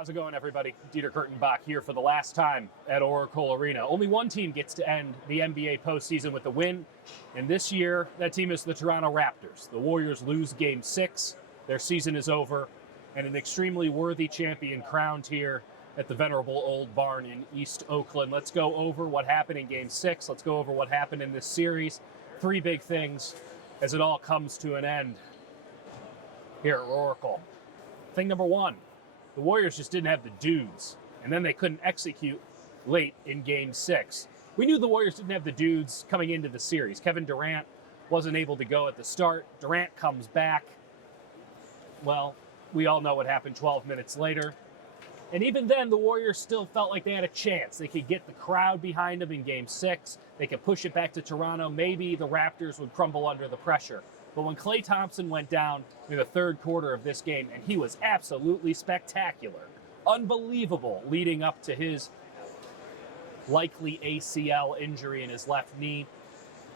How's it going, everybody? Dieter Kurtenbach here for the last time at Oracle Arena. Only one team gets to end the NBA postseason with a win, and this year, that team is the Toronto Raptors. The Warriors lose Game 6. Their season is over, and an extremely worthy champion crowned here at the venerable old barn in East Oakland. Let's go over what happened in Game 6. Let's go over what happened in this series. Three big things as it all comes to an end here at Oracle. Thing number one, the Warriors just didn't have the dudes, and then they couldn't execute late in Game 6. We knew the Warriors didn't have the dudes coming into the series. Kevin Durant wasn't able to go at the start. Durant comes back. Well, we all know what happened 12 minutes later. And even then, the Warriors still felt like they had a chance. They could get the crowd behind them in Game 6. They could push it back to Toronto. Maybe the Raptors would crumble under the pressure. But when Klay Thompson went down in the third quarter of this game, and he was absolutely spectacular, unbelievable leading up to his likely ACL injury in his left knee,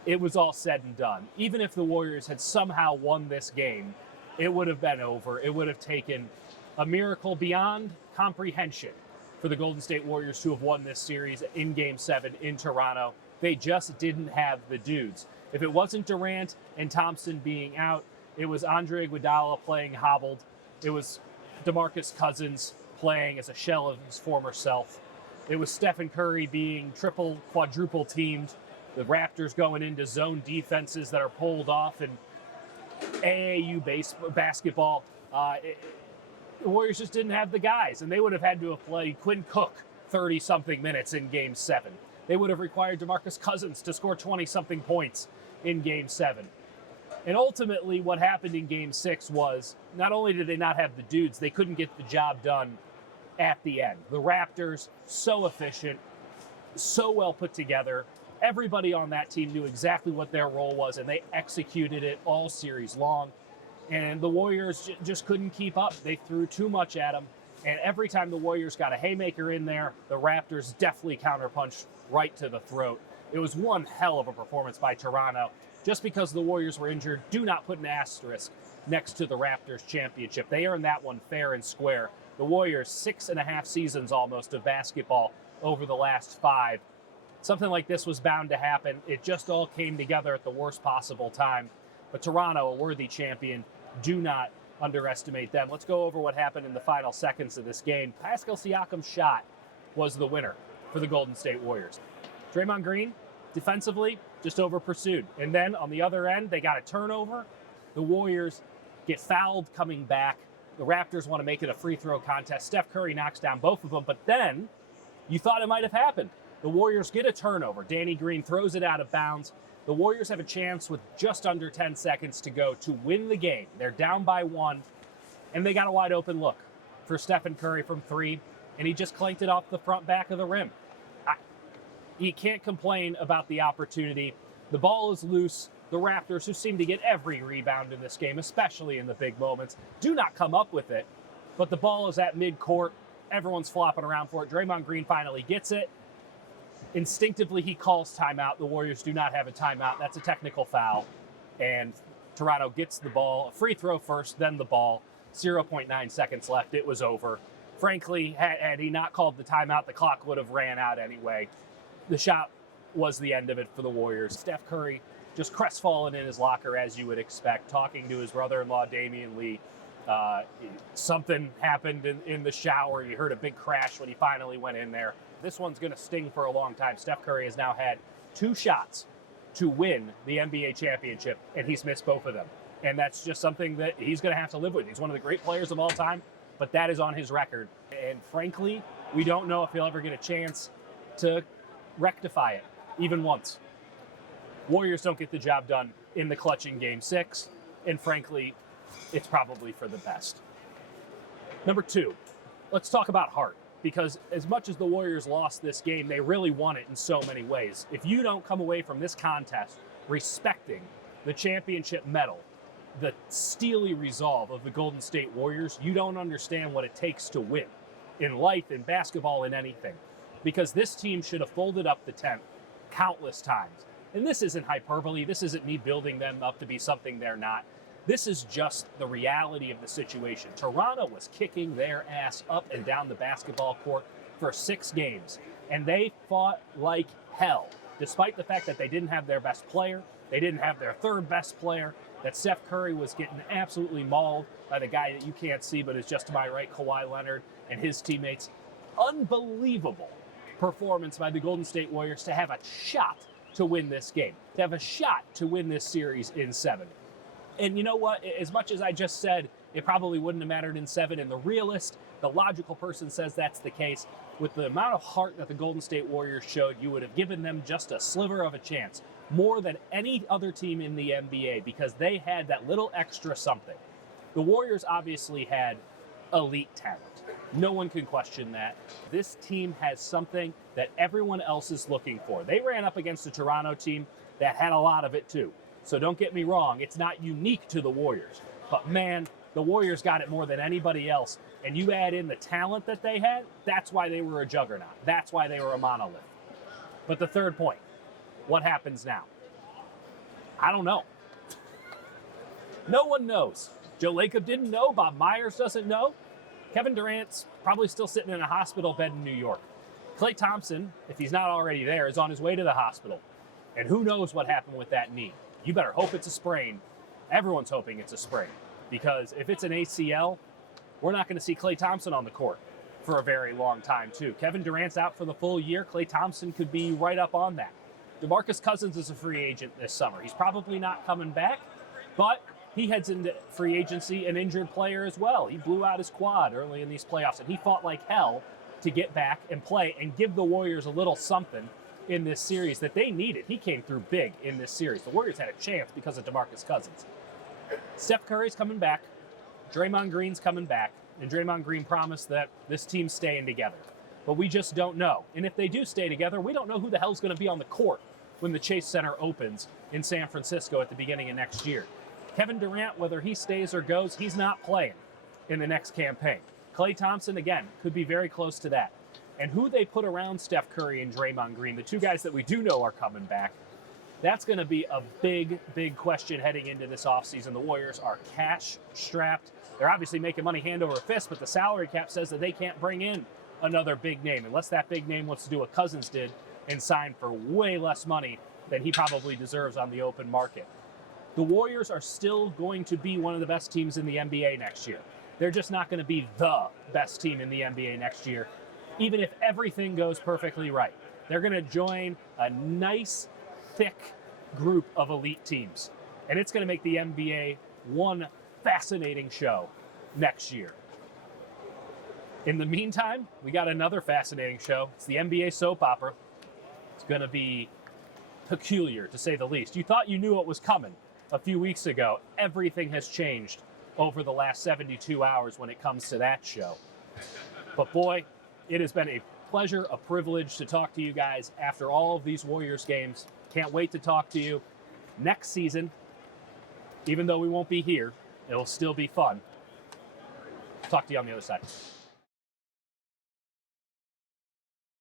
it was all said and done. Even if the Warriors had somehow won this game, it would have been over. It would have taken a miracle beyond comprehension for the Golden State Warriors to have won this series in Game 7 in Toronto. They just didn't have the dudes. If it wasn't Durant and Thompson being out, it was Andre Iguodala playing hobbled. It was DeMarcus Cousins playing as a shell of his former self. It was Stephen Curry being triple, quadruple teamed. The Raptors going into zone defenses that are pulled off in AAU basketball. The Warriors just didn't have the guys, and they would have had to have played Quinn Cook 30-something minutes in Game 7. They would have required DeMarcus Cousins to score 20-something points in Game 7. And ultimately, what happened in Game 6 was, not only did they not have the dudes, they couldn't get the job done at the end. The Raptors, so efficient, so well put together. Everybody on that team knew exactly what their role was, and they executed it all series long. And the Warriors just couldn't keep up. They threw too much at them. And every time the Warriors got a haymaker in there, the Raptors definitely counterpunched right to the throat. It was one hell of a performance by Toronto. Just because the Warriors were injured, do not put an asterisk next to the Raptors championship. They earned that one fair and square. The Warriors, 6.5 seasons almost of basketball over the last 5. Something like this was bound to happen. It just all came together at the worst possible time. But Toronto, a worthy champion, do not underestimate them. Let's go over what happened in the final seconds of this game. Pascal Siakam's shot was the winner for the Golden State Warriors. Draymond Green, defensively, just over-pursued. And then on the other end, they got a turnover. The Warriors get fouled coming back. The Raptors want to make it a free throw contest. Steph Curry knocks down both of them, but then you thought it might have happened. The Warriors get a turnover. Danny Green throws it out of bounds. The Warriors have a chance with just under 10 seconds to go to win the game. They're down by 1, and they got a wide open look for Stephen Curry from 3, and he just clanked it off the front back of the rim. He can't complain about the opportunity. The ball is loose. The Raptors, who seem to get every rebound in this game, especially in the big moments, do not come up with it. But the ball is at midcourt. Everyone's flopping around for it. Draymond Green finally gets it. Instinctively, he calls timeout. The Warriors do not have a timeout. That's a technical foul. And Toronto gets the ball. A free throw first, then the ball. 0.9 seconds left. It was over. Frankly, had he not called the timeout, the clock would have ran out anyway. The shot was the end of it for the Warriors. Steph Curry just crestfallen in his locker, as you would expect, talking to his brother-in-law, Damian Lee. Something happened in the shower. You heard a big crash when he finally went in there. This one's going to sting for a long time. Steph Curry has now had 2 shots to win the NBA championship, and he's missed both of them. And that's just something that he's going to have to live with. He's one of the great players of all time, but that is on his record. And frankly, we don't know if he'll ever get a chance to rectify it, even once. Warriors don't get the job done in the clutch in Game 6, and frankly, it's probably for the best. Number 2, let's talk about heart, because as much as the Warriors lost this game, they really won it in so many ways. If you don't come away from this contest respecting the championship medal, the steely resolve of the Golden State Warriors, you don't understand what it takes to win in life, in basketball, in anything. Because this team should have folded up the tent countless times. And this isn't hyperbole. This isn't me building them up to be something they're not. This is just the reality of the situation. Toronto was kicking their ass up and down the basketball court for 6 games, and they fought like hell, despite the fact that they didn't have their best player, they didn't have their third best player, that Steph Curry was getting absolutely mauled by the guy that you can't see but is just to my right, Kawhi Leonard, and his teammates. Unbelievable performance by the Golden State Warriors to have a shot to win this game, to have a shot to win this series in 7. And you know what? As much as I just said it probably wouldn't have mattered in 7, and the realist, the logical person says that's the case, with the amount of heart that the Golden State Warriors showed, you would have given them just a sliver of a chance, more than any other team in the NBA, because they had that little extra something. The Warriors obviously had elite talent. No one can question that. This team has something that everyone else is looking for. They ran up against a Toronto team that had a lot of it too. So don't get me wrong, it's not unique to the Warriors. But man, the Warriors got it more than anybody else. And you add in the talent that they had, that's why they were a juggernaut. That's why they were a monolith. But the third point, what happens now? I don't know. No one knows. Joe Lacob didn't know. Bob Myers doesn't know. Kevin Durant's probably still sitting in a hospital bed in New York. Klay Thompson, if he's not already there, is on his way to the hospital. And who knows what happened with that knee. You better hope it's a sprain. Everyone's hoping it's a sprain. Because if it's an ACL, we're not going to see Klay Thompson on the court for a very long time, too. Kevin Durant's out for the full year. Klay Thompson could be right up on that. DeMarcus Cousins is a free agent this summer. He's probably not coming back, but he heads into free agency an injured player as well. He blew out his quad early in these playoffs, and he fought like hell to get back and play and give the Warriors a little something in this series that they needed. He came through big in this series. The Warriors had a chance because of DeMarcus Cousins. Steph Curry's coming back. Draymond Green's coming back. And Draymond Green promised that this team's staying together. But we just don't know. And if they do stay together, we don't know who the hell's going to be on the court when the Chase Center opens in San Francisco at the beginning of next year. Kevin Durant, whether he stays or goes, he's not playing in the next campaign. Klay Thompson, again, could be very close to that. And who they put around Steph Curry and Draymond Green, the two guys that we do know are coming back, that's going to be a big, big question heading into this offseason. The Warriors are cash-strapped. They're obviously making money hand over fist, but the salary cap says that they can't bring in another big name unless that big name wants to do what Cousins did and sign for way less money than he probably deserves on the open market. The Warriors are still going to be one of the best teams in the NBA next year. They're just not going to be the best team in the NBA next year, even if everything goes perfectly right. They're going to join a nice, thick group of elite teams. And it's going to make the NBA one fascinating show next year. In the meantime, we got another fascinating show. It's the NBA soap opera. It's going to be peculiar, to say the least. You thought you knew what was coming a few weeks ago. Everything has changed over the last 72 hours when it comes to that show. But boy, it has been a pleasure, a privilege to talk to you guys after all of these Warriors games. Can't wait to talk to you next season. Even though we won't be here, it'll still be fun. Talk to you on the other side.